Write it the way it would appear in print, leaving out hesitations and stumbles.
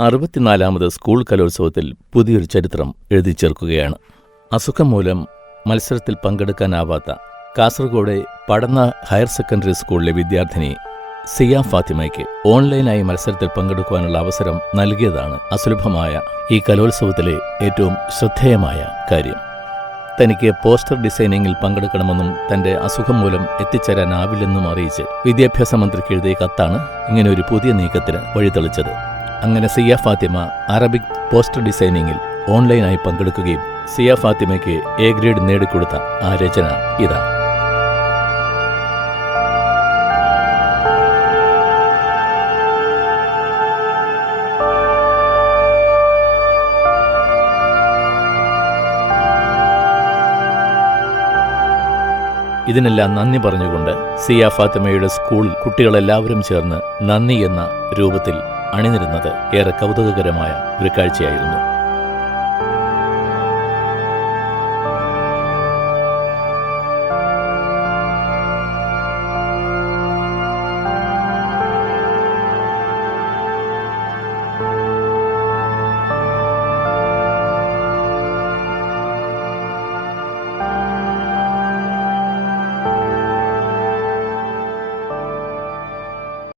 64ാമത് school കലോത്സവത്തിൽ പുതിയൊരു ചരിത്രം എഴുതിച്ചേർക്കുകയാണ്. അസുഖം മൂലം മത്സരത്തിൽ പങ്കെടുക്കാനാവാത്ത കാസർഗോഡ് പടന്ന ഹയർ സെക്കൻഡറി സ്കൂളിലെ വിദ്യാർത്ഥിനി സിയ ഫാത്തിമയ്ക്ക് ഓൺലൈനായി മത്സരത്തിൽ പങ്കെടുക്കുവാനുള്ള അവസരം നൽകിയതാണ് അസുലഭമായ ഈ കലോത്സവത്തിലെ ഏറ്റവും ശ്രദ്ധേയമായ കാര്യം. തനിക്ക് പോസ്റ്റർ ഡിസൈനിങ്ങിൽ പങ്കെടുക്കണമെന്നും തന്റെ അസുഖം മൂലം എത്തിച്ചേരാനാവില്ലെന്നും അറിയിച്ച് വിദ്യാഭ്യാസ മന്ത്രിക്ക് എഴുതിയ കത്താണ് ഇങ്ങനെ ഒരു പുതിയ നീക്കത്തിന് വഴിതെളിച്ചത്. അങ്ങനെ സിയ ഫാത്തിമ അറബിക് പോസ്റ്റർ ഡിസൈനിങ്ങിൽ ഓൺലൈനായി പങ്കെടുക്കുകയും സിയ ഫാത്തിമയ്ക്ക് എ ഗ്രേഡ് നേടിക്കൊടുത്ത ആ രചന ഇതാ. ഇതിനെല്ലാം നന്ദി പറഞ്ഞുകൊണ്ട് സിയ ഫാത്തിമയുടെ സ്കൂൾ കുട്ടികളെല്ലാവരും ചേർന്ന് നന്ദി എന്ന രൂപത്തിൽ അണിനിരുന്നത് ഏറെ കൗതുകകരമായ ഒരു കാഴ്ചയായിരുന്നു.